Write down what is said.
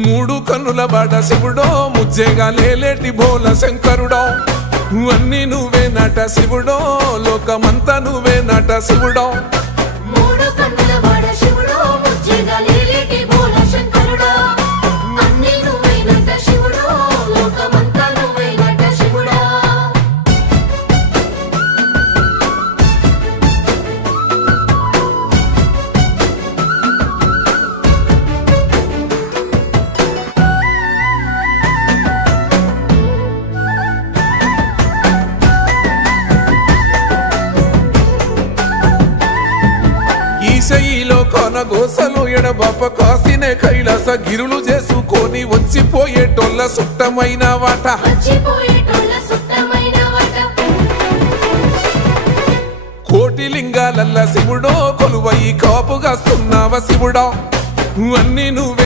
మూడు కన్నుల బాట శివుడో ముజ్జేగా లేలేటి బోల శంకరుడో అన్ని నువ్వే నట శివుడో లోకమంతా నువ్వే నట శివుడో మూడు కన్నుల బాట శివుడో ముజ్జేగా లేలేటి బోల శంకరుడో అన్ని నువ్వే నట శివుడో లోకమంతా నువ్వే నట శివుడో ఈశయిలో కొనగోసలు ఎడబాప కాసినే కైలాస గిరులు చేసుకొని వచ్చిపోయేటోళ్ళ సుట్టమైన వాట కోటి లింగాలల్ల శివుడో కొలువయి కాపుగాస్తున్నావ శివుడా అన్ని నువ్వే